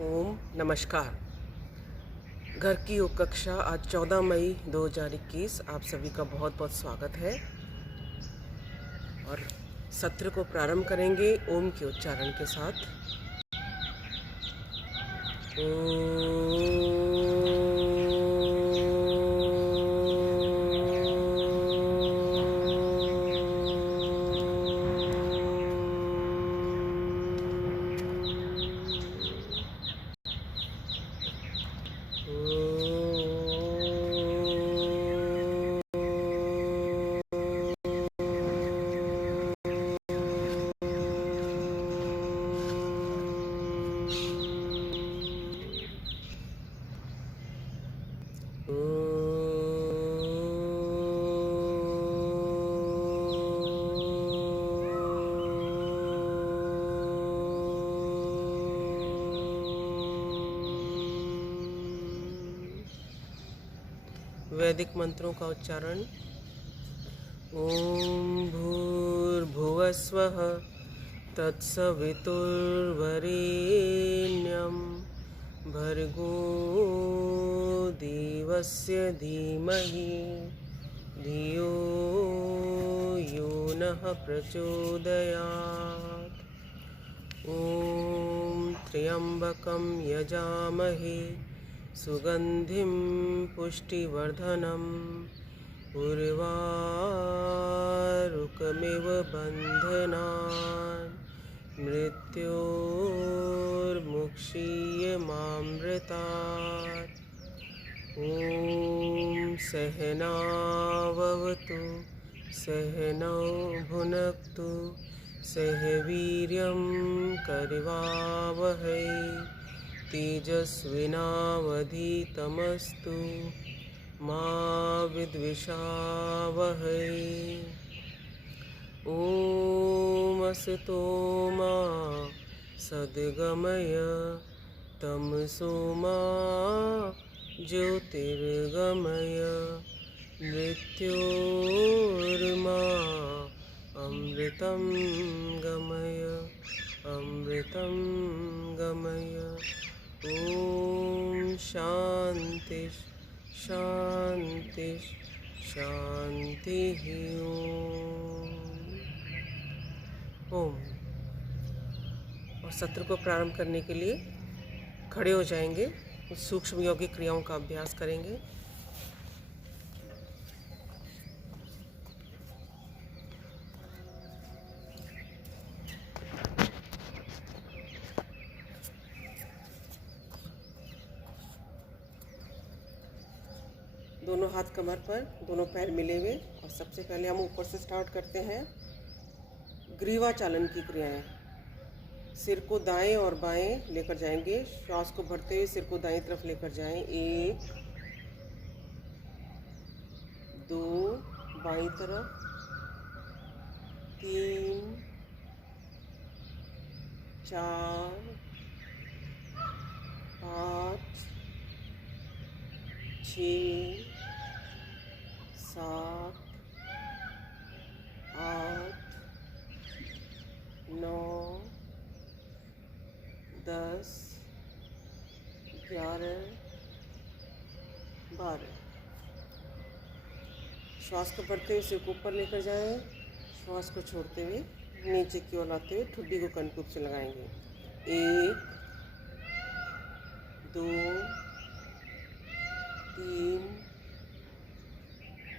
ओम नमस्कार। घर की योग कक्षा आज 14 मई 2021 आप सभी का बहुत बहुत स्वागत है और सत्र को प्रारंभ करेंगे ओम के उच्चारण के साथ। ओम। वैदिक मंत्रों का उच्चारण। ओम भूर्भुवस्वः तत्सवितुर्वरेण्यं भर्गो देवस्य धीमहि धियो यो नः प्रचोदयात्। ओम त्र्यंबकं यजामहे सुगंधिं पुष्टिवर्धनम् उर्वारुकमिव बन्धनान् मृत्योर्मुक्षीयमामृतात्। ॐ सहनाववतु सहनौ भुनक्तु सह वीर्यं करवावहै तेजस्विनावधीतमस्तु मा विद्विषावहै। ॐ असतो मा सद्गमय तमसो मा ज्योतिर्गमय मृत्योर्मा अमृतं गमय अमृतं गमय। ओम शांति शांति शांति ओम। और सत्र को प्रारंभ करने के लिए खड़े हो जाएंगे, कुछ सूक्ष्म योगिक क्रियाओं का अभ्यास करेंगे। दोनों हाथ कमर पर, दोनों पैर मिले हुए। और सबसे पहले हम ऊपर से स्टार्ट करते हैं। ग्रीवा चालन की क्रियाएं। सिर को दाएं और बाएं लेकर जाएंगे। श्वास को भरते हुए सिर को दाईं तरफ लेकर जाएं। 1 2 बाईं तरफ, 3 4 5 6 7 8 9 10 11 12। श्वास को भरते हुए सिर को ऊपर लेकर जाएं। श्वास को छोड़ते हुए नीचे की ओर लाते हुए ठुड्डी को कनकूप से लगाएंगे। 1 2 3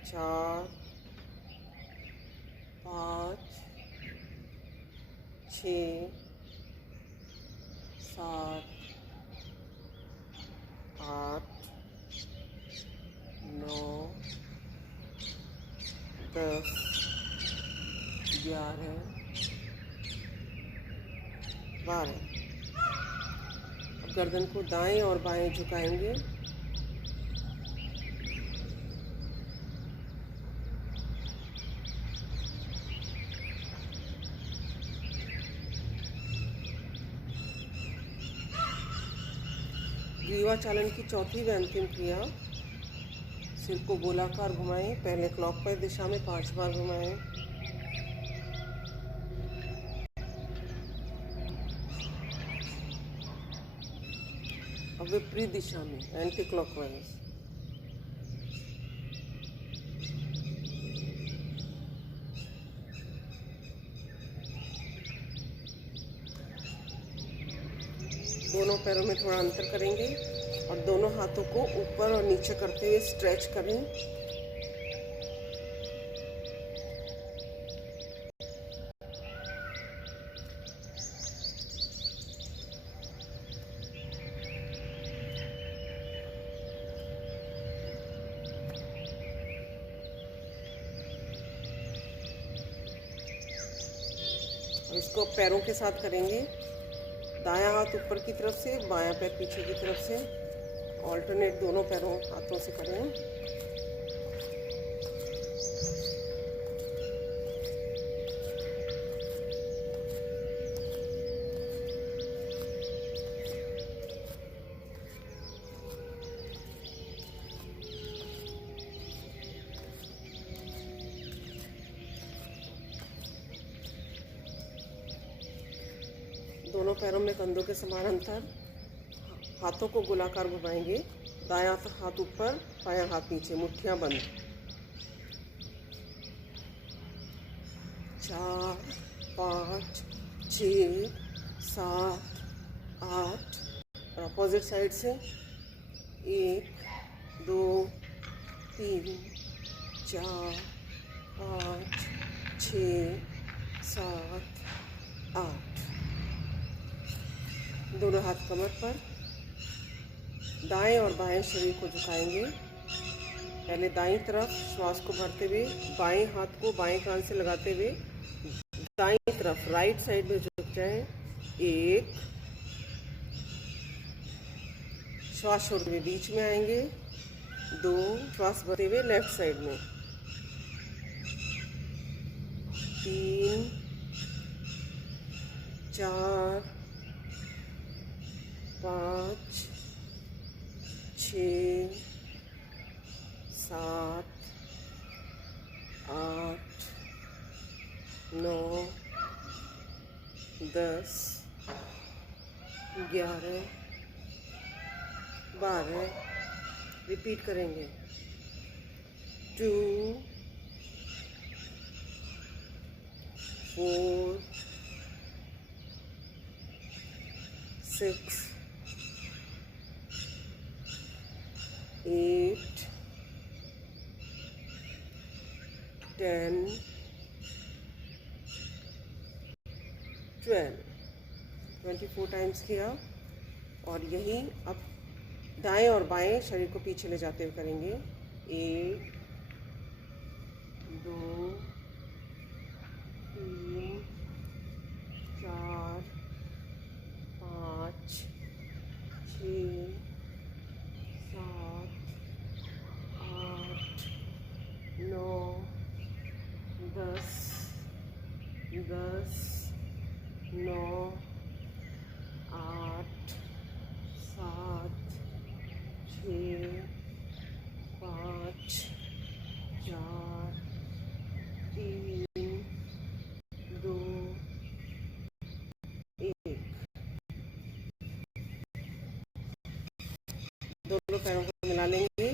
4 5 6 7 8 9 10 11 12। अब गर्दन को दाएं और बाएं झुकाएंगे। ग्रीवा चालन की चौथी व अंतिम क्रिया। सिर को गोलाकार घुमाएं। पहले क्लॉकवाइज दिशा में 5 बार घुमाएं। अब विपरीत दिशा में, एंटी क्लॉकवाइज। दोनों पैरों में थोड़ा अंतर करेंगे और दोनों हाथों को ऊपर और नीचे करते हुए स्ट्रेच करें। और इसको पैरों के साथ करेंगे। दायां हाथ ऊपर की तरफ से, बायां पैर पीछे की तरफ से, ऑल्टरनेट दोनों पैरों हाथों से करें। दोनों पैरों में कंधों के समान अंतर। हाथों को गोलाकार घुमाएंगे। दायां हाथ ऊपर, बायां हाथ नीचे, मुट्ठियां बंद। 4, 5, 6, 7, 8 और अपोजिट साइड से 1, 2, 3, 4, 5, 6, 7, 8। दोनों हाथ कमर पर। दाएं और बाएं शरीर को झुकाएंगे। पहले दाईं तरफ श्वास को भरते हुए बाएं हाथ को बाएं कान से लगाते हुए दाईं तरफ राइट साइड में झुक जाएं। 1, श्वास छोड़ते हुए बीच में आएंगे। 2, श्वास भरते हुए लेफ्ट साइड में। 3, 4, 5, 6, 7, 8, 9, 10, 11, 12। रिपीट करेंगे। 2, 4, 6, 8, 10, 12। 24 टाइम्स किया। और यही अब दाएं और बाएं शरीर को पीछे ले जाते हुए करेंगे। 1, 2, 3, 4, 5, 6, 7, 8, 9, 10, 10, 9, 8, 7, 6, 5, 4, 3, 2, 1। दोनों पैरों को मिला लेंगे।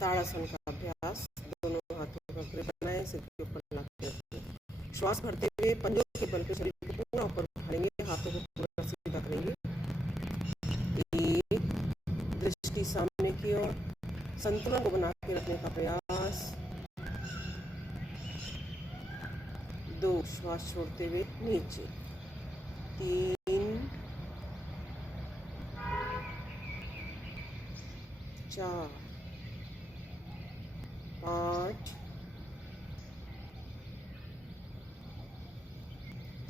ताड़ासन का अभ्यास। दोनों हाथों का ग्रिप बनाएं, सिर के ऊपर लाके रखें। श्वास भरते हुए पंजों के बल पे शरीर को पूरा ऊपर उठाएंगे। हाथों को पूरा सीधा करेंगे। 1, दृष्टि सामने की ओर, संतुलन को बना के रखने का प्रयास। 2, श्वास छोड़ते हुए नीचे। 3, 4, 5,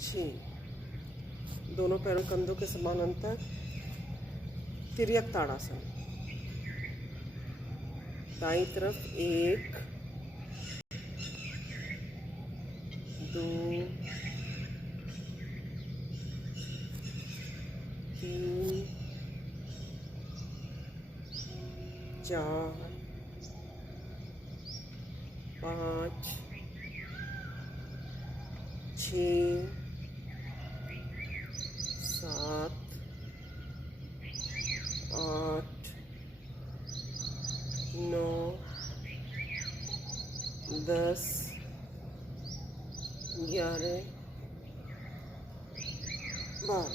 6। दोनों पैरों कंधों के समान अंतर। तिर्यक ताड़ासन। दाईं तरफ 1, 2, 3, 4, 5, 6, 7, 1,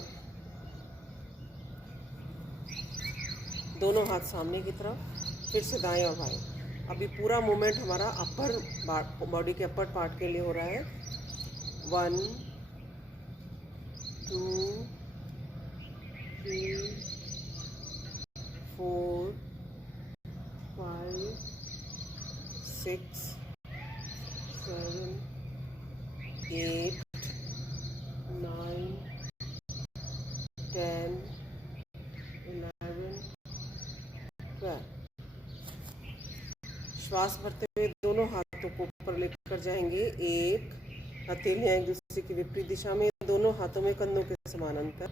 दोनों हाथ सामने की तरफ, फिर से दाएं और बाएं। अभी पूरा मूवमेंट हमारा अपर बॉडी के अपर पार्ट के लिए हो रहा है। 1, 2, 3, 4, 5, 6, 7, 8, 9, 10, 11, 12। श्वास भरते हुए दोनों हाथों को ऊपर लेकर जाएंगे। 1, हथेलियां एक दूसरे की विपरीत दिशा में, दोनों हाथों में कंधों के समान अंतर।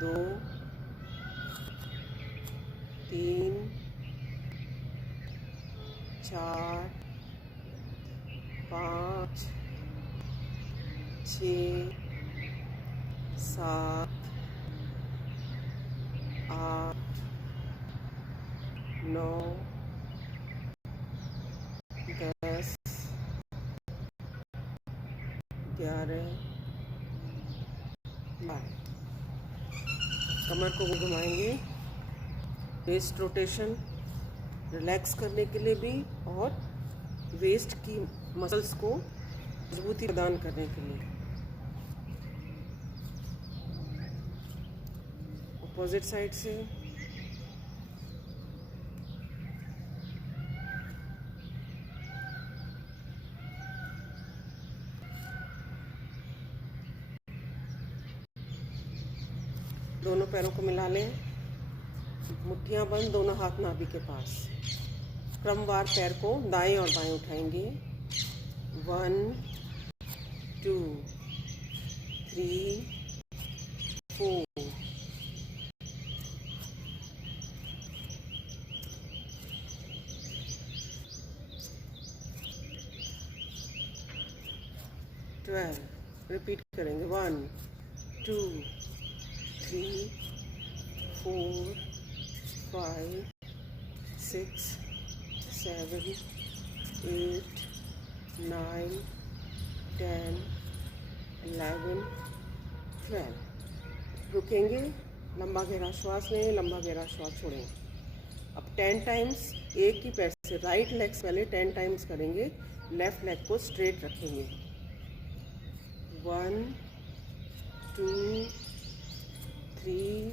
2, 3, 4, 5, 6, 7, 8, 9, 10, 11, 12। कमर को घुमाएंगे, वेस्ट रोटेशन रिलैक्स करने के लिए भी और वेस्ट की मसल्स को मजबूती प्रदान करने के लिए। अपोजिट साइड से दोनों पैरों को मिला लें, मुट्ठियां बंद, दोनों हाथ नाभि के पास। क्रमवार पैर को दाएं और बाएं उठाएंगे। 1, 2, 3, 4, 12। रिपीट करेंगे। 1, 2, 3, 4, 5, 6, 7, 8, 9, 10, 11, 12। रुकेंगे, लंबा गहरा श्वास लें, लंबा गहरा श्वास छोड़ें। अब 10 टाइम्स एक ही पैर से, राइट लेग से पहले 10 टाइम्स करेंगे, लेफ्ट लेग को स्ट्रेट रखेंगे। 1, 2, 3,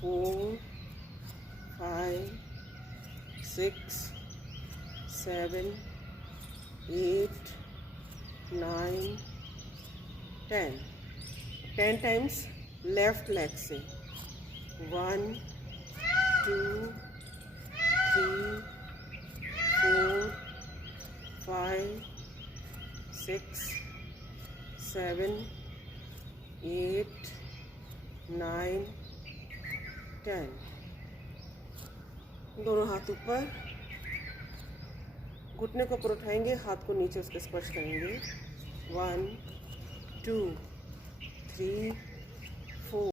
4, 5, 6, 7, 8, 9, 10। 10 टाइम्स लेफ्ट लेग से। 1, 2, 3, 4, 5, 6, 7, 8, 9, 10। दोनों हाथ ऊपर, घुटने को ऊपर उठाएंगे, हाथ को नीचे उसके स्पर्श करेंगे। 1, 2, 3, 4।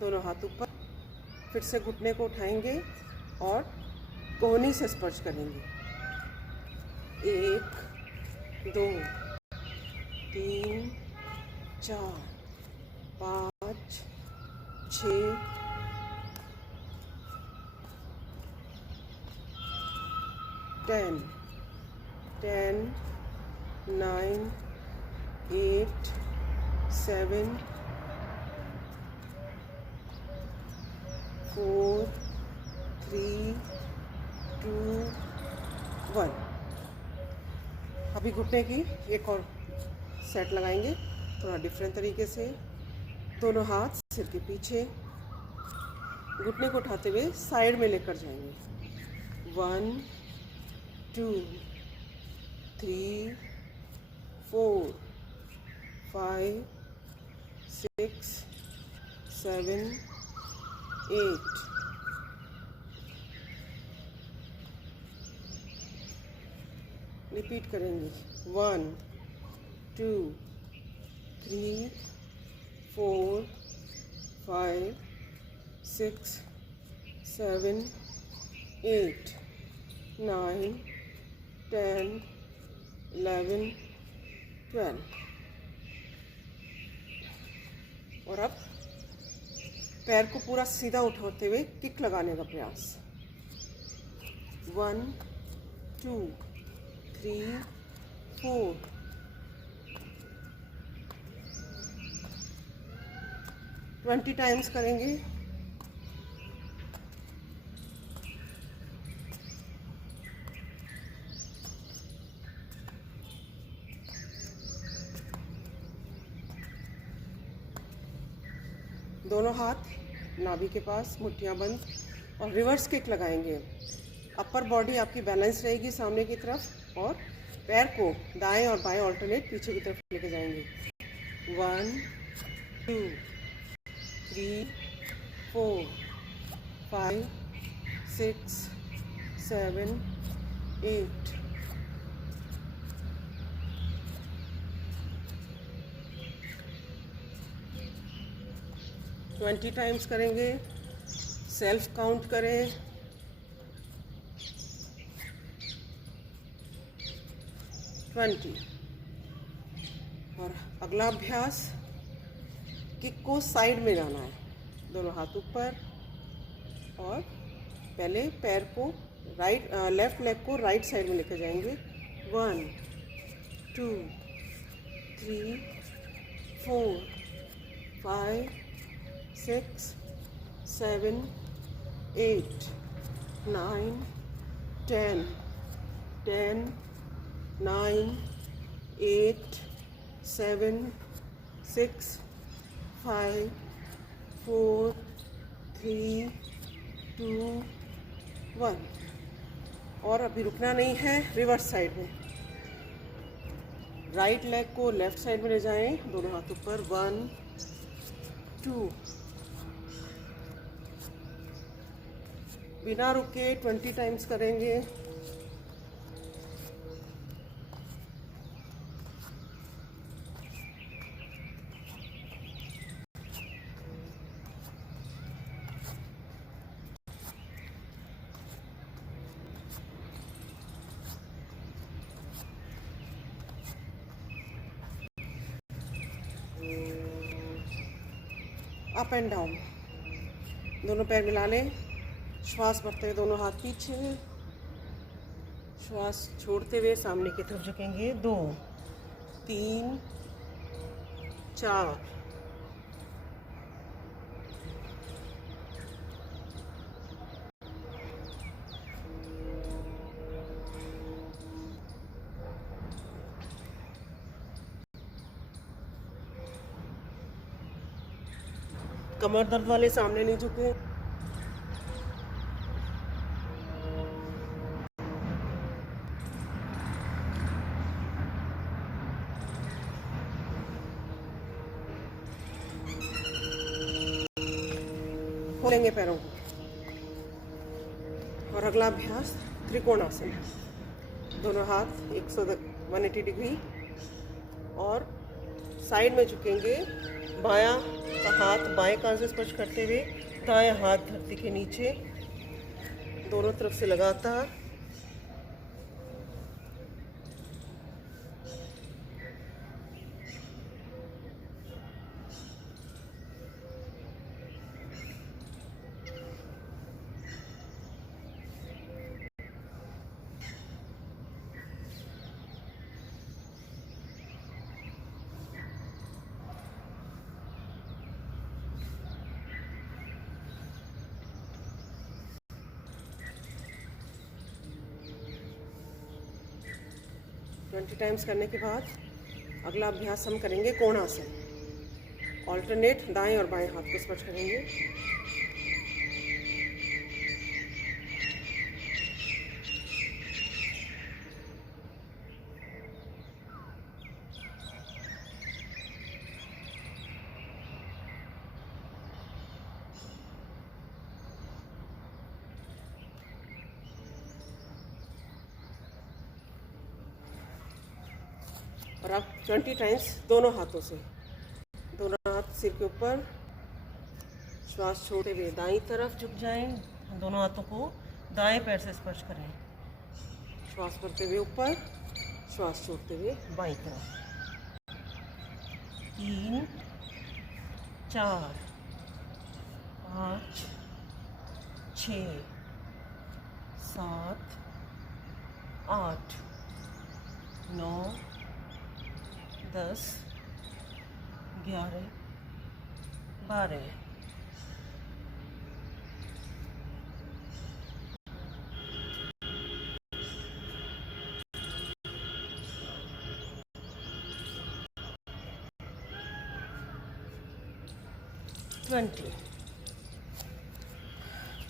दोनों हाथ ऊपर, फिर से घुटने को उठाएंगे और कोहनी से स्पर्श करेंगे। 1, 2, 3, 4, 5, 6, 10, 9, 8, 7, 4, 3, 2, 1। अभी घुटने की एक और सेट लगाएंगे थोड़ा डिफरेंट तरीके से। दोनों हाथ सिर के पीछे, घुटने को उठाते हुए साइड में लेकर जाएंगे। 1, 2, 3, 4, 5, 6, 7, 8, रिपीट करेंगे। 1 2 3 4 5 6 7 8 9 10 11 12। और अब पैर को पूरा सीधा उठाते हुए किक लगाने का प्रयास। 1 2 3 4। ट्वेंटी टाइम्स करेंगे। दोनों हाथ नाभि के पास, मुट्ठियां बंद, और रिवर्स किक लगाएंगे। अपर बॉडी आपकी बैलेंस रहेगी सामने की तरफ, और पैर को दाएं और बाएं ऑल्टरनेट पीछे की तरफ लेके जाएंगे। 1 2 3 4 5 6 7 8। ट्वेंटी टाइम्स करेंगे। सेल्फ काउंट करें। और अगला अभ्यास, किक को साइड में जाना है। दोनों हाथ ऊपर, और पहले पैर को लेफ्ट लेग को राइट साइड में लेकर जाएंगे। 1 2 3 4 5 6 7 8 9 10 10 9 8 7 6 5 4 3 2 1। और अभी रुकना नहीं है। रिवर्स साइड में राइट लेग को लेफ्ट साइड में ले जाएं, दोनों हाथ ऊपर। 1 2। बिना रुके 20 टाइम्स करेंगे। अप एंड डाउन, दोनों पैर मिला लें। श्वास भरते हुए दोनों हाथ पीछे, श्वास छोड़ते हुए सामने की तरफ झुकेंगे। 2 3 4। कमर दर्द वाले सामने नहीं झुके। खोलेंगे पैरों को। और अगला अभ्यास त्रिकोणासन। दोनों हाथ 180 डिग्री, और साइड में झुकेंगे। बायां का हाथ बाएं कान से स्पर्श करते हुए, दायां हाथ धरती के नीचे, दोनों तरफ से लगातार। ट्वेंटी टाइम्स करने के बाद अगला अभ्यास हम करेंगे कोणासन। ऑल्टरनेट दाएं और बाएं हाथ को स्पर्श करेंगे। और अब 20 टाइम्स दोनों हाथों से, दोनों हाथ सिर के ऊपर, श्वास छोड़ते हुए दाईं तरफ झुक जाएं, दोनों हाथों को दाएं पैर से स्पर्श करें, श्वास भरते हुए ऊपर, श्वास छोड़ते हुए बाईं तरफ। 3 4 5 6 7 8 9 10 11 12।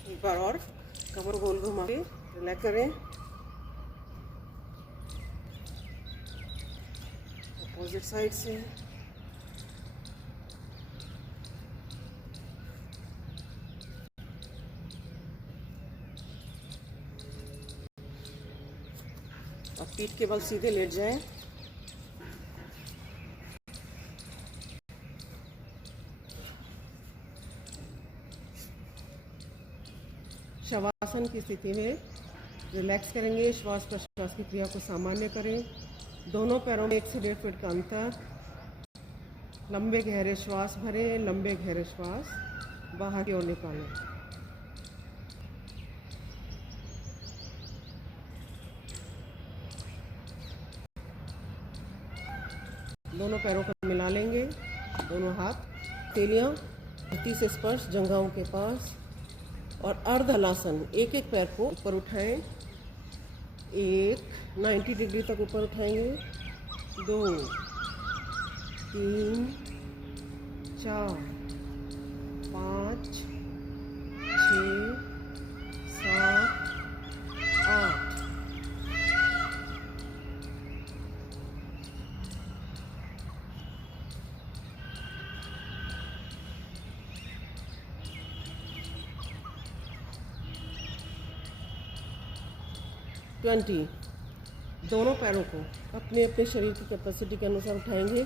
एक बार और कमर गोल घुमा के रिलैक्स करें। अपोजिट साइड से अब पीठ के बल सीधे लेट जाएं। शवासन की स्थिति में रिलैक्स करेंगे, श्वास प्रश्वास की क्रिया को सामान्य करें। दोनों पैरों में 1 से 1.5 फीट का अंतर। लंबे गहरे श्वास भरें, लंबे गहरे श्वास बाहर की ओर निकालें। दोनों पैरों को मिला लेंगे, दोनों हाथ तेलियां धरती से स्पर्श जंघाओं के पास, और अर्ध हलासन, एक एक पैर को ऊपर उठाएं। 1 90 डिग्री तक ऊपर उठाएंगे, 2 3 4 5 6 7 8। दोनों पैरों को अपने अपने शरीर की कैपेसिटी के अनुसार उठाएंगे,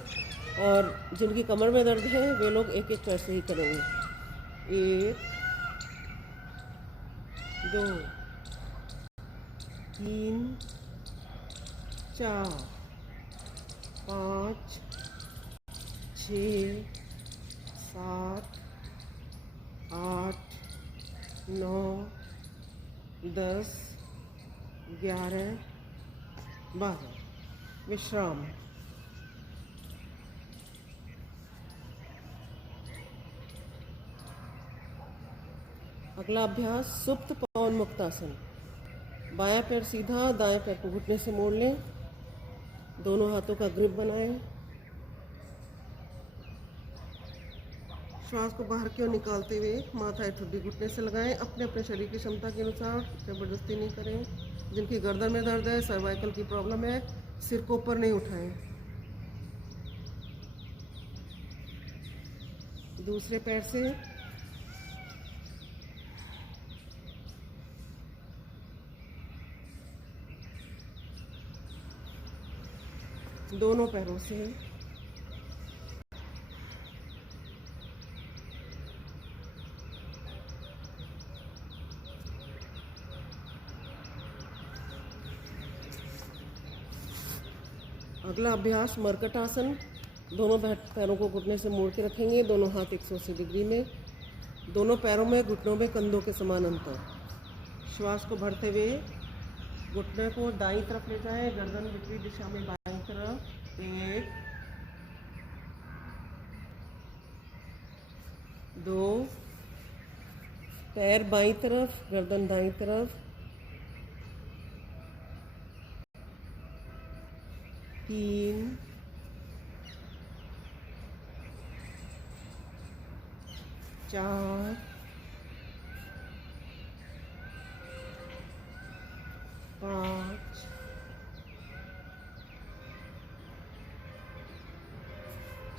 और जिनकी कमर में दर्द है वे लोग एक एक पैर से ही करेंगे। 1 2 3 4 5 6 7 8 9 10 11 12। विश्राम। अगला अभ्यास सुप्त पवन मुक्तासन। बायां पैर सीधा, दाएं पैर को घुटने से मोड़ लें, दोनों हाथों का ग्रिप बनाएं, श्वास को बाहर की ओर निकालते हुए माथा ठुड्डी घुटने से लगाएं। अपने अपने शरीर की क्षमता के अनुसार, जबरदस्ती नहीं करें। जिनकी गर्दन में दर्द है, सर्वाइकल की प्रॉब्लम है, सिर को ऊपर नहीं उठाएं। दूसरे पैर से दोनों पैरों से अगला अभ्यास मरकटासन। दोनों पैरों को घुटने से मोड़ के रखेंगे, दोनों हाथ 180 डिग्री में, दोनों पैरों में घुटनों में कंधों के समान अंतर। श्वास को भरते हुए घुटने को दाईं तरफ ले जाएं, गर्दन विपरीत दिशा में बाईं तरफ। 1 2, पैर बाईं तरफ, गर्दन दाईं तरफ। 3 4 5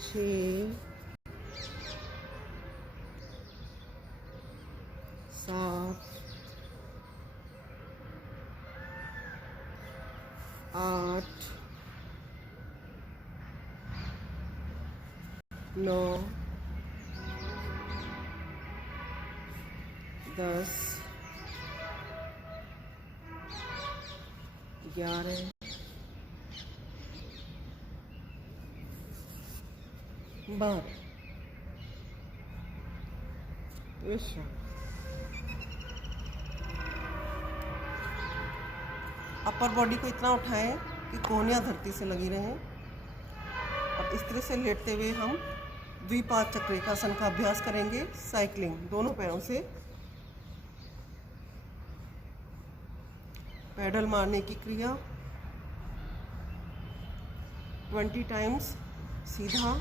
6 7 8 9, 10, 11, 12। अपर बॉडी को इतना उठाएं कि कोहनियाँ धरती से लगी रहें। अब इस तरह से लेटते हुए हम द्विपाद चक्रिकासन का अभ्यास करेंगे। साइक्लिंग दोनों पैरों से, पैडल मारने की क्रिया 20 टाइम्स सीधा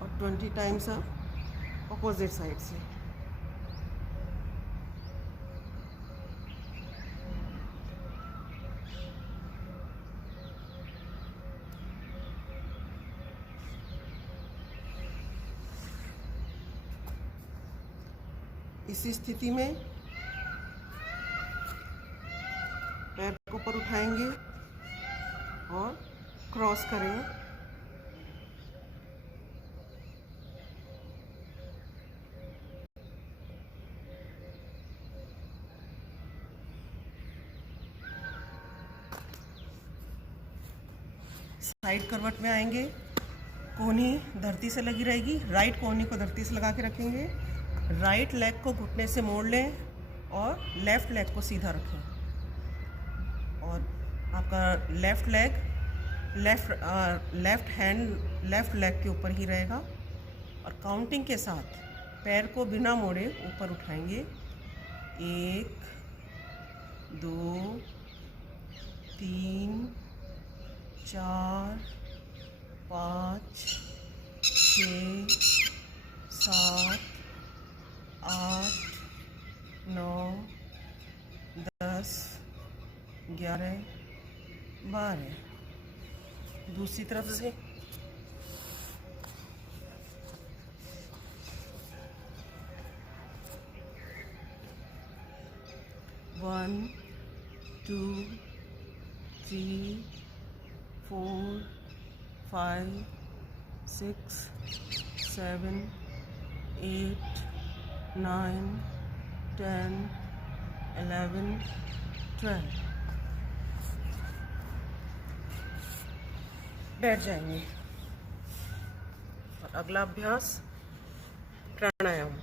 और 20 टाइम्स अपोजिट साइड से। इसी स्थिति में पैर को ऊपर उठाएंगे और क्रॉस करें। साइड करवट में आएंगे, कोहनी धरती से लगी रहेगी। राइट कोहनी को धरती से लगा के रखेंगे। राइट लेग को घुटने से मोड़ लें और लेफ़्ट लेग को सीधा रखें। और आपका left leg left hand left leg के ऊपर ही रहेगा। और काउंटिंग के साथ पैर को बिना मोड़े ऊपर उठाएंगे। 1, 2, 3, 4, 5, 6, 7, 8, 9, 10, 11, 12। दूसरी तरफ से 1, 2, 3, 4, 5, 6, 7, 8, 9, 10, 11, 12। बैठ जाएंगे। और अगला अभ्यास प्राणायाम।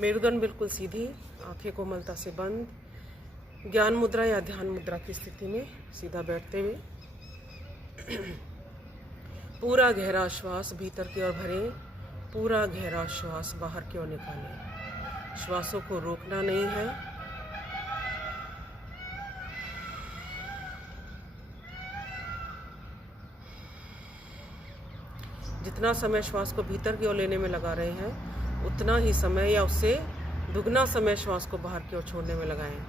मेरुदंड बिल्कुल सीधी, आंखें कोमलता से बंद, ज्ञान मुद्रा या ध्यान मुद्रा की स्थिति में सीधा बैठते हुए पूरा गहरा श्वास भीतर की ओर भरें, पूरा गहरा श्वास बाहर की ओर निकालें। श्वासों को रोकना नहीं है। जितना समय श्वास को भीतर की ओर लेने में लगा रहे हैं, उतना ही समय या उससे दुगना समय श्वास को बाहर की ओर छोड़ने में लगाएं।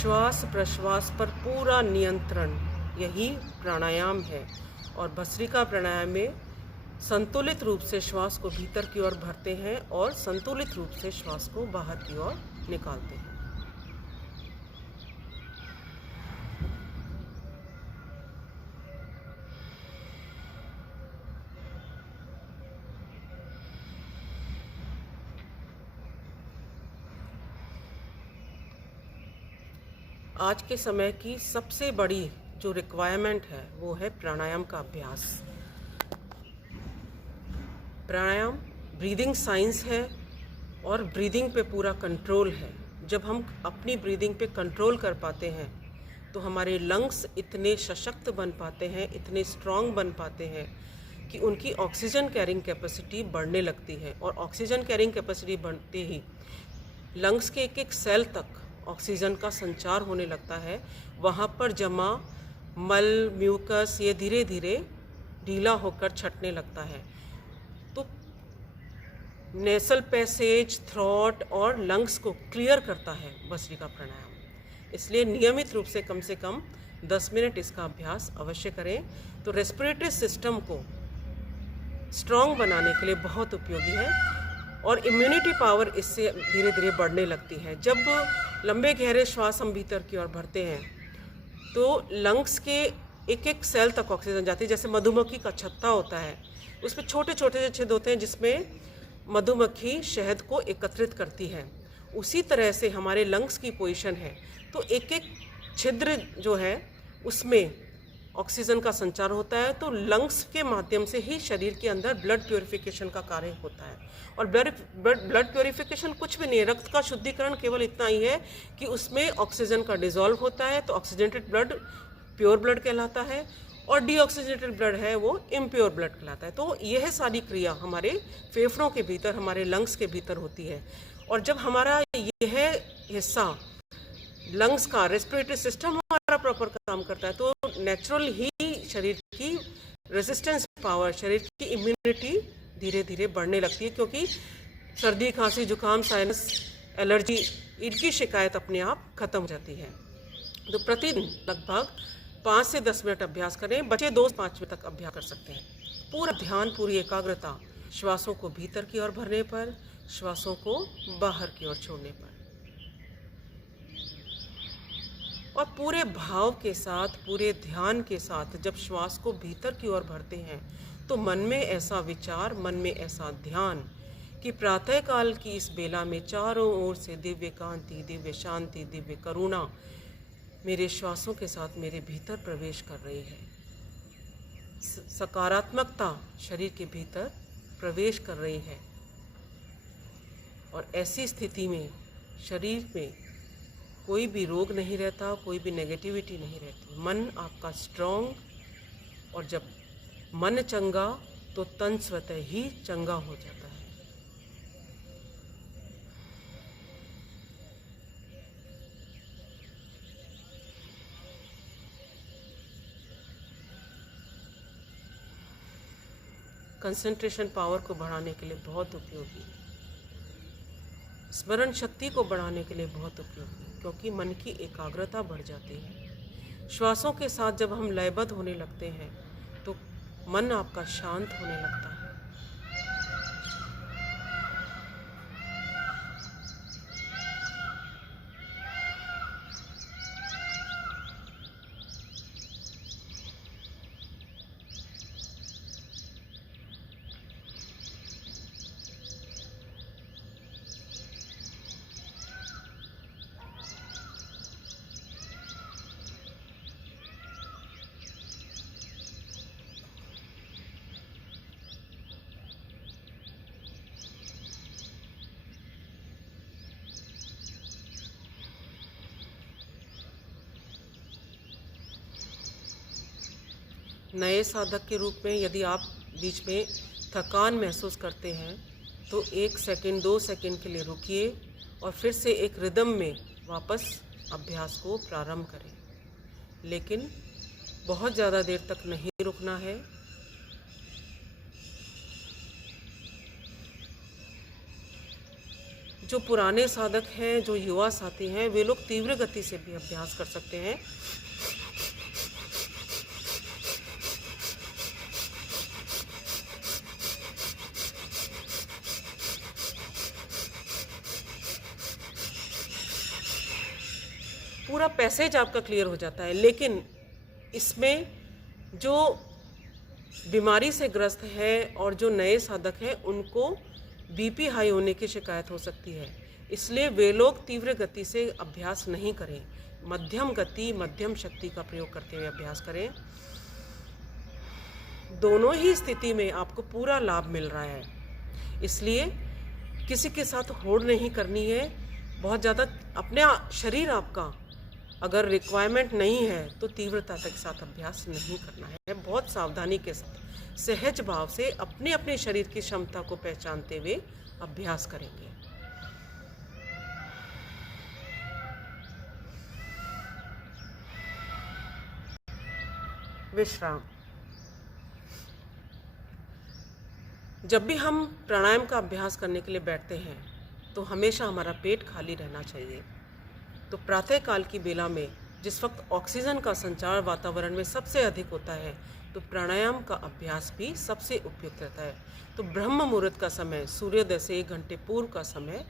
श्वास प्रश्वास पर पूरा नियंत्रण, यही प्राणायाम है। और भस्त्रिका प्राणायाम में संतुलित रूप से श्वास को भीतर की ओर भरते हैं और संतुलित रूप से श्वास को बाहर की ओर निकालते हैं। आज के समय की सबसे बड़ी जो रिक्वायरमेंट है वो है प्राणायाम का अभ्यास। प्राणायाम ब्रीदिंग साइंस है और ब्रीदिंग पे पूरा कंट्रोल है। जब हम अपनी ब्रीदिंग पे कंट्रोल कर पाते हैं तो हमारे लंग्स इतने सशक्त बन पाते हैं, इतने स्ट्रांग बन पाते हैं कि उनकी ऑक्सीजन कैरिंग कैपेसिटी बढ़ने लगती है। और ऑक्सीजन कैरिंग कैपेसिटी बढ़ते ही लंग्स के एक एक सेल तक ऑक्सीजन का संचार होने लगता है। वहाँ पर जमा मल, म्यूकस ये धीरे धीरे ढीला होकर छटने लगता है। तो नेसल पैसेज, थ्रोट और लंग्स को क्लियर करता है भस्त्रिका प्राणायाम। इसलिए नियमित रूप से कम 10 मिनट इसका अभ्यास अवश्य करें। तो रेस्पिरेटरी सिस्टम को स्ट्रॉन्ग बनाने के लिए बहुत उपयोगी है। और इम्यूनिटी पावर इससे धीरे धीरे बढ़ने लगती है। जब लंबे गहरे श्वास हम भीतर की ओर भरते हैं तो लंग्स के एक एक सेल तक ऑक्सीजन जाती है। जैसे मधुमक्खी का छत्ता होता है, उसमें छोटे छोटे से छेद होते हैं जिसमें मधुमक्खी शहद को एकत्रित करती है। उसी तरह से हमारे लंग्स की पोजीशन है, तो एक एक छिद्र जो है उसमें ऑक्सीजन का संचार होता है। तो लंग्स के माध्यम से ही शरीर के अंदर ब्लड प्योरिफिकेशन का कार्य होता है। और ब्लड प्योरिफिकेशन कुछ भी नहीं है, रक्त का शुद्धिकरण केवल इतना ही है कि उसमें ऑक्सीजन का डिसॉल्व होता है, तो ऑक्सीजनेटेड ब्लड प्योर ब्लड कहलाता है, और डीऑक्सीजनेटेड ब्लड है वो इम्प्योर ब्लड कहलाता है। तो यह सारी क्रिया हमारे फेफड़ों के भीतर, हमारे लंग्स के भीतर होती है। और जब हमारा यह हिस्सा लंग्स का रेस्पिरेटरी सिस्टम हमारा प्रॉपर काम करता है तो नेचुरल ही शरीर की रेजिस्टेंस पावर, शरीर की इम्यूनिटी धीरे धीरे बढ़ने लगती है, क्योंकि सर्दी, खांसी, जुकाम, साइनस, एलर्जी, इनकी शिकायत अपने आप खत्म हो जाती है। तो प्रतिदिन लगभग 5 से 10 मिनट अभ्यास करें। बच्चे 2 से 5 मिनट तक अभ्यास कर सकते हैं। पूरा ध्यान, पूरी एकाग्रता श्वासों को भीतर की ओर भरने पर, श्वासों को बाहर की ओर छोड़ने पर, और पूरे भाव के साथ, पूरे ध्यान के साथ जब श्वास को भीतर की ओर भरते हैं तो मन में ऐसा विचार, मन में ऐसा ध्यान कि प्रातःकाल की इस बेला में चारों ओर से दिव्य कांति, दिव्य शांति, दिव्य करुणा मेरे श्वासों के साथ मेरे भीतर प्रवेश कर रही है। सकारात्मकता शरीर के भीतर प्रवेश कर रही है, और ऐसी स्थिति में शरीर में कोई भी रोग नहीं रहता, कोई भी नेगेटिविटी नहीं रहती। मन आपका स्ट्रॉन्ग, और जब मन चंगा तो तन स्वतः ही चंगा हो जाता है। कंसंट्रेशन पावर को बढ़ाने के लिए बहुत उपयोगी, स्मरण शक्ति को बढ़ाने के लिए बहुत उपयोगी, क्योंकि मन की एकाग्रता बढ़ जाती है। श्वासों के साथ जब हम लयबद्ध होने लगते हैं तो मन आपका शांत होने लगता है। नए साधक के रूप में यदि आप बीच में थकान महसूस करते हैं तो 1 सेकंड, 2 सेकंड के लिए रुकिए और फिर से एक रिदम में वापस अभ्यास को प्रारंभ करें। लेकिन बहुत ज़्यादा देर तक नहीं रुकना है। जो पुराने साधक हैं, जो युवा साथी हैं, वे लोग तीव्र गति से भी अभ्यास कर सकते हैं। पूरा पैसेज आपका क्लियर हो जाता है। लेकिन इसमें जो बीमारी से ग्रस्त है और जो नए साधक हैं उनको बीपी हाई होने की शिकायत हो सकती है, इसलिए वे लोग तीव्र गति से अभ्यास नहीं करें। मध्यम गति, मध्यम शक्ति का प्रयोग करते हुए अभ्यास करें। दोनों ही स्थिति में आपको पूरा लाभ मिल रहा है, इसलिए किसी के साथ होड़ नहीं करनी है। बहुत ज़्यादा अपने शरीर आपका अगर रिक्वायरमेंट नहीं है तो तीव्रता के साथ अभ्यास नहीं करना है। बहुत सावधानी के साथ, सहज भाव से अपने अपने शरीर की क्षमता को पहचानते हुए अभ्यास करेंगे। विश्राम। जब भी हम प्राणायाम का अभ्यास करने के लिए बैठते हैं तो हमेशा हमारा पेट खाली रहना चाहिए। तो प्रातःकाल की बेला में जिस वक्त ऑक्सीजन का संचार वातावरण में सबसे अधिक होता है, तो तो प्राणायाम का अभ्यास भी सबसे उपयुक्त रहता है। तो ब्रह्म मुहूर्त का समय, सूर्योदय से 1 घंटे पूर्व का समय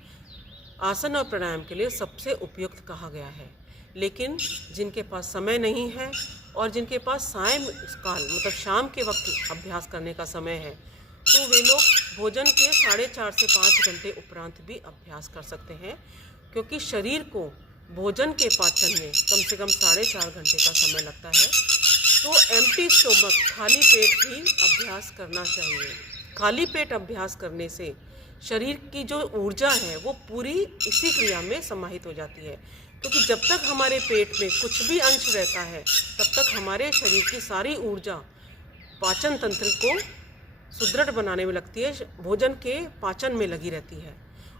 आसन और प्राणायाम के लिए सबसे उपयुक्त कहा गया है। लेकिन जिनके पास समय नहीं है और जिनके पास सायंकाल मतलब शाम के वक्त अभ्यास करने का समय है, तो वे लोग भोजन के 4.5 से 5 घंटे उपरांत भी अभ्यास कर सकते हैं, क्योंकि शरीर को भोजन के पाचन में कम से कम 4.5 घंटे का समय लगता है। तो एम्प्टी स्टोमक, खाली पेट ही अभ्यास करना चाहिए। खाली पेट अभ्यास करने से शरीर की जो ऊर्जा है वो पूरी इसी क्रिया में समाहित हो जाती है, क्योंकि जब तक हमारे पेट में कुछ भी अंश रहता है तब तक हमारे शरीर की सारी ऊर्जा पाचन तंत्र को सुदृढ़ बनाने में लगती है, भोजन के पाचन में लगी रहती है।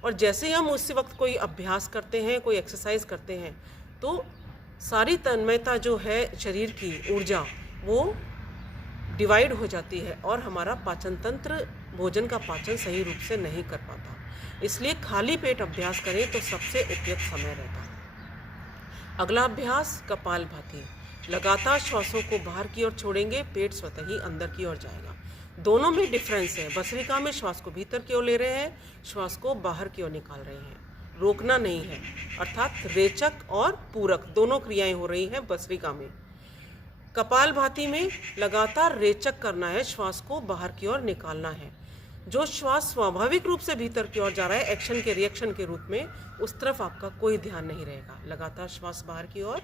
और जैसे ही हम उसी वक्त कोई अभ्यास करते हैं, कोई एक्सरसाइज करते हैं, तो सारी तन्मयता जो है शरीर की ऊर्जा वो डिवाइड हो जाती है और हमारा पाचन तंत्र भोजन का पाचन सही रूप से नहीं कर पाता। इसलिए खाली पेट अभ्यास करें तो सबसे उपयुक्त समय रहता है। अगला अभ्यास कपालभाति। लगातार श्वासों को बाहर की ओर छोड़ेंगे, पेट स्वतः ही अंदर की ओर जाएगा। दोनों में डिफरेंस है। भस्त्रिका में श्वास को भीतर की ओर ले रहे हैं, श्वास को बाहर की ओर निकाल रहे हैं, रोकना नहीं है, अर्थात रेचक और पूरक दोनों क्रियाएं हो रही हैं भस्त्रिका में। कपालभाति में लगातार रेचक करना है, श्वास को बाहर की ओर निकालना है। जो श्वास स्वाभाविक रूप से भीतर की ओर जा रहा है एक्शन के रिएक्शन के रूप में, उस तरफ आपका कोई ध्यान नहीं रहेगा। लगातार श्वास बाहर की ओर,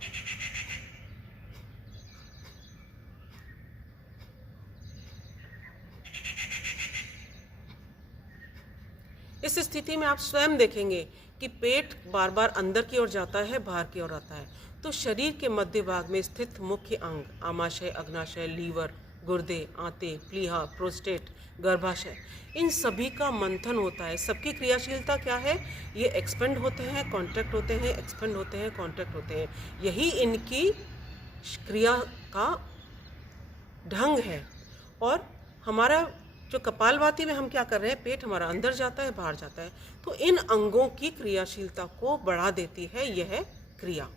इस स्थिति में आप स्वयं देखेंगे कि पेट बार बार अंदर की ओर जाता है, बाहर की ओर आता है। तो शरीर के मध्य भाग में स्थित मुख्य अंग आमाशय, अग्नाशय, लीवर, गुर्दे, आंतें, प्लीहा, प्रोस्टेट, गर्भाशय, इन सभी का मंथन होता है। सबकी क्रियाशीलता क्या है? ये एक्सपेंड होते हैं, कॉन्ट्रैक्ट होते हैं, एक्सपेंड होते हैं, कॉन्ट्रैक्ट होते हैं। यही इनकी क्रिया का ढंग है। और हमारा जो कपालभाति में हम क्या कर रहे हैं, पेट हमारा अंदर जाता है, बाहर जाता है, तो इन अंगों की क्रियाशीलता को बढ़ा देती है यह क्रिया।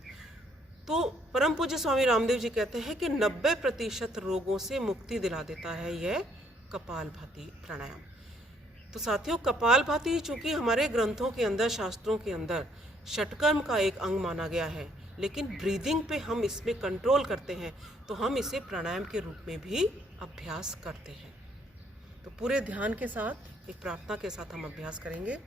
तो परम पूज्य स्वामी रामदेव जी कहते हैं कि 90% रोगों से मुक्ति दिला देता है यह कपालभाति प्राणायाम। तो साथियों, कपालभाति चूँकि हमारे ग्रंथों के अंदर, शास्त्रों के अंदर षटकर्म का एक अंग माना गया है, लेकिन ब्रीदिंग पे हम इसमें कंट्रोल करते हैं, तो हम इसे प्राणायाम के रूप में भी अभ्यास करते हैं। तो पूरे ध्यान के साथ, एक प्रार्थना के साथ हम अभ्यास करेंगे।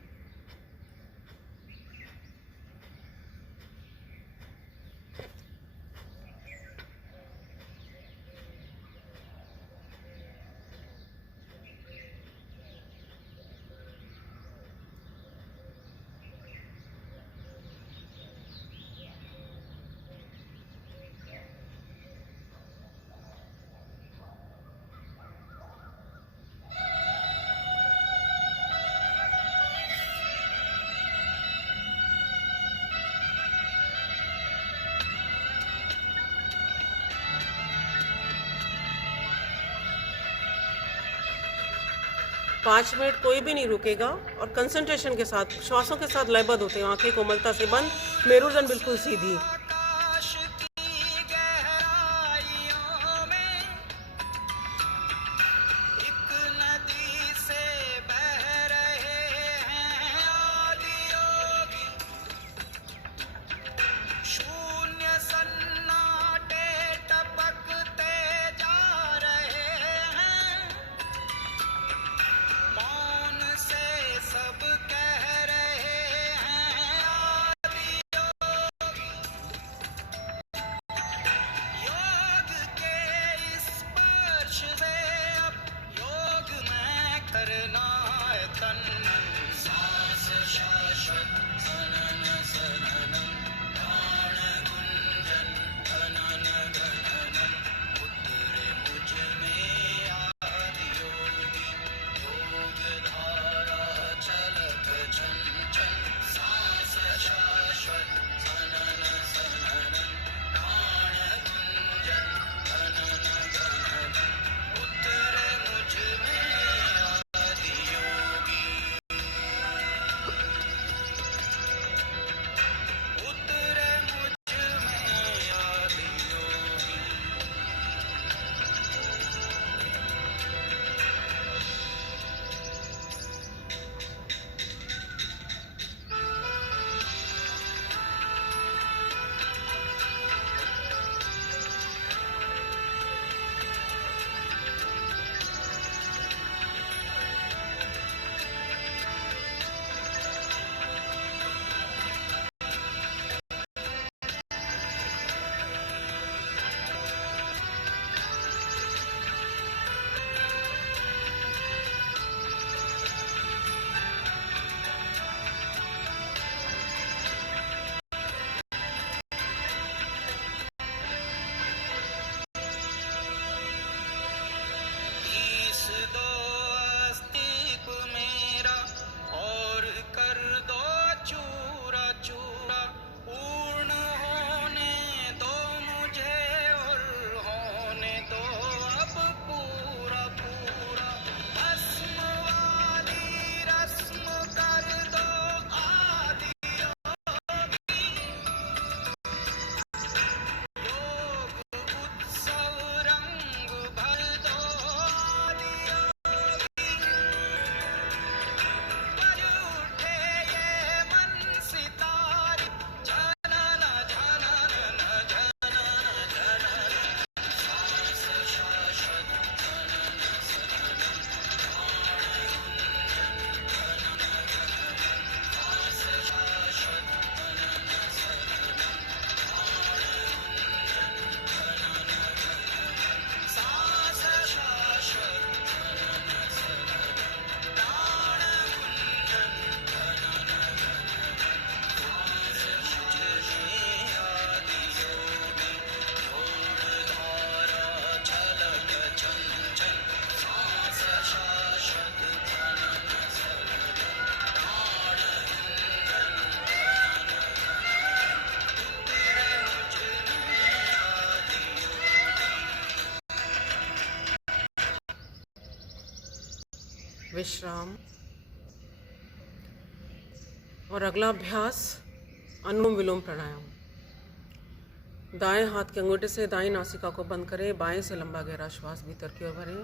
पाँच मिनट कोई भी नहीं रुकेगा और कंसंट्रेशन के साथ, श्वासों के साथ लयबद्ध होते हैं। आंखें कोमलता से बंद, मेरुदंड बिल्कुल सीधी। विश्राम। और अगला अभ्यास अनुलोम विलोम प्राणायाम। दाएं हाथ के अंगूठे से दाएं नासिका को बंद करें, बाएं से लंबा गहरा श्वास भीतर की ओर भरें।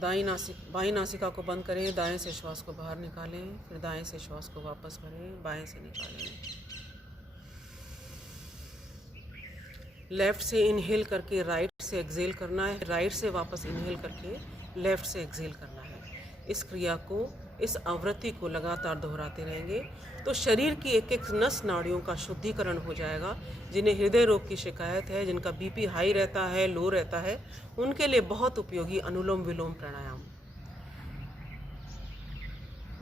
बाएं नासिका को बंद करें, दाएं से श्वास को बाहर निकालें, फिर दाएं से श्वास को वापस भरें, बाएं से निकालें। लेफ्ट से इनहेल करके राइट से एक्सहेल करना है, राइट से वापस इनहेल करके लेफ्ट से एक्सहेल करना है। इस क्रिया को, इस आवृत्ति को लगातार दोहराते रहेंगे तो शरीर की एक एक नस नाड़ियों का शुद्धिकरण हो जाएगा। जिन्हें हृदय रोग की शिकायत है, जिनका बीपी हाई रहता है, लो रहता है, उनके लिए बहुत उपयोगी अनुलोम विलोम प्राणायाम।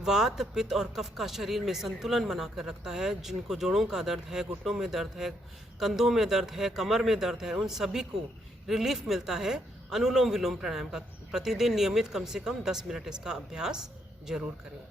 वात, पित्त और कफ का शरीर में संतुलन बनाकर रखता है। जिनको जोड़ों का दर्द है, घुटनों में दर्द है, कंधों में दर्द है, कमर में दर्द है, उन सभी को रिलीफ मिलता है अनुलोम विलोम प्राणायाम का। प्रतिदिन नियमित कम से कम 10 मिनट इसका अभ्यास जरूर करें।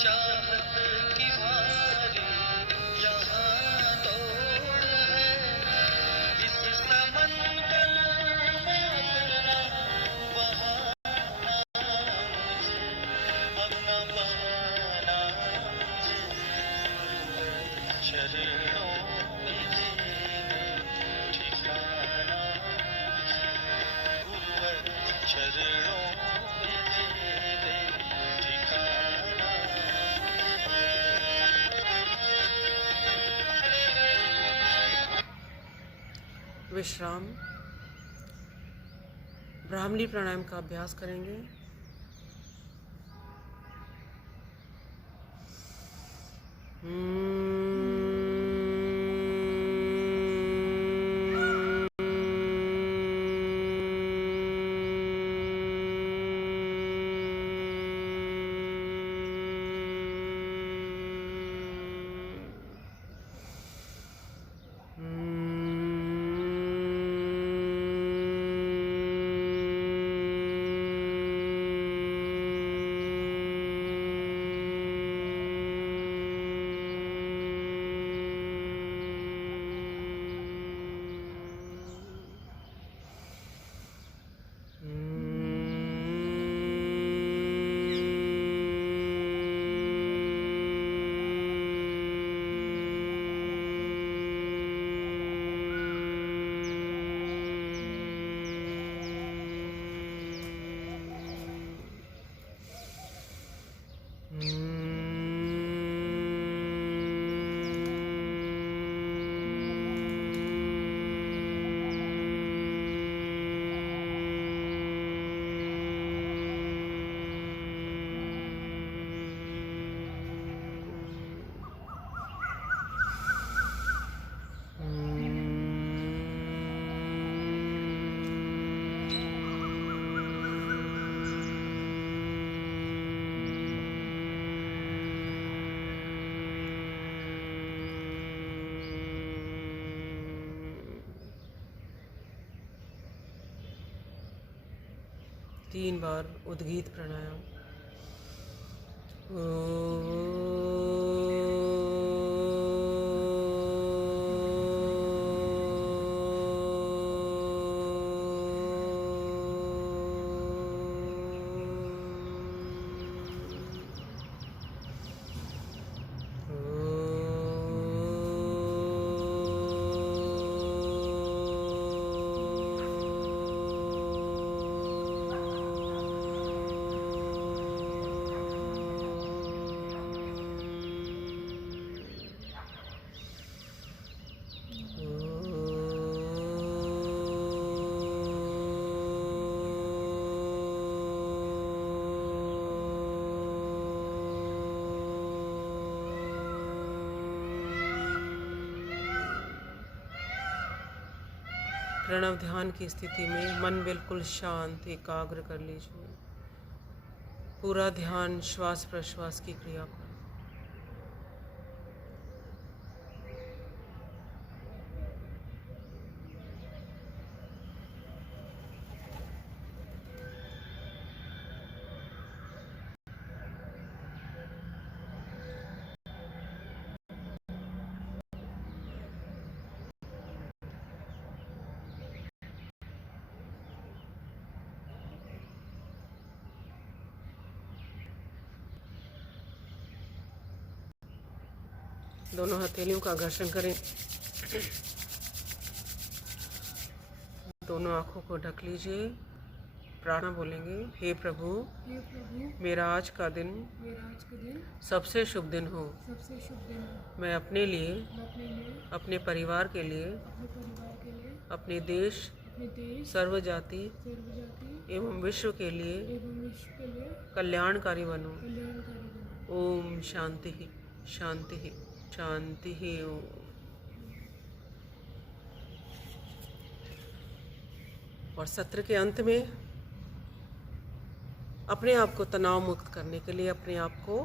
चाहत की भारी यहाँ दौड़ है, इस समंदर में अपना बहाना मुझे, अपना बहाना मुझे, चरणों में दे दे ठिकाना मुझे, गुरुवर चरणों में दे दे ठिकाना। विश्राम। ब्राह्मणी प्राणायाम का अभ्यास करेंगे। तीन बार उद्गीत प्राणायाम। प्रणव ध्यान की स्थिति में मन बिल्कुल शांत एकाग्र कर लीजिए। पूरा ध्यान श्वास प्रश्वास की क्रिया पर। दोनों हथेलियों का घर्षण करें। दोनों आंखों को ढक लीजिए। प्रार्थना बोलेंगे। हे प्रभु, मेरा आज का दिन सबसे शुभ दिन हो। मैं अपने लिए, अपने परिवार के लिए, अपने देश, सर्व जाति एवं विश्व के लिए कल्याणकारी बनूं। ओम शांति ही, शांति ही, शांति ही। ओम। और सत्र के अंत में अपने आप को तनाव मुक्त करने के लिए, अपने आप को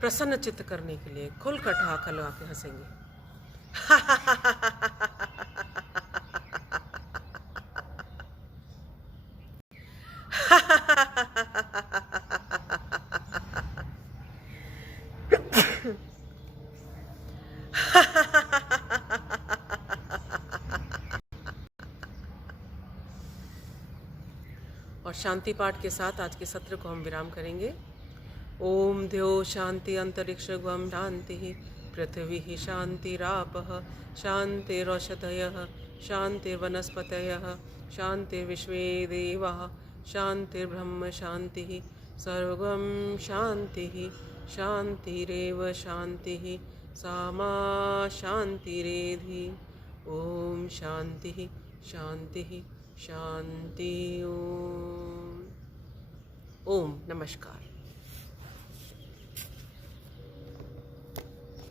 प्रसन्न चित्त करने के लिए खुलकर ठहाका लगा के हंसेंगे। शांति पाठ के साथ आज के सत्र को हम विराम करेंगे। ओम द्यो शांति अंतरिक्षगम शांति पृथ्वी शांतिरापः शांतिरौषधयः शांतिर्वनस्पतयः शांतिर्विश्वे देवाः शांतिर्ब्रह्म शांतिः सर्वं शांतिः शांतिरेव शांतिः सामा शांतिरेधि। ओम शांतिः शांतिः शांति। ओम नमस्कार।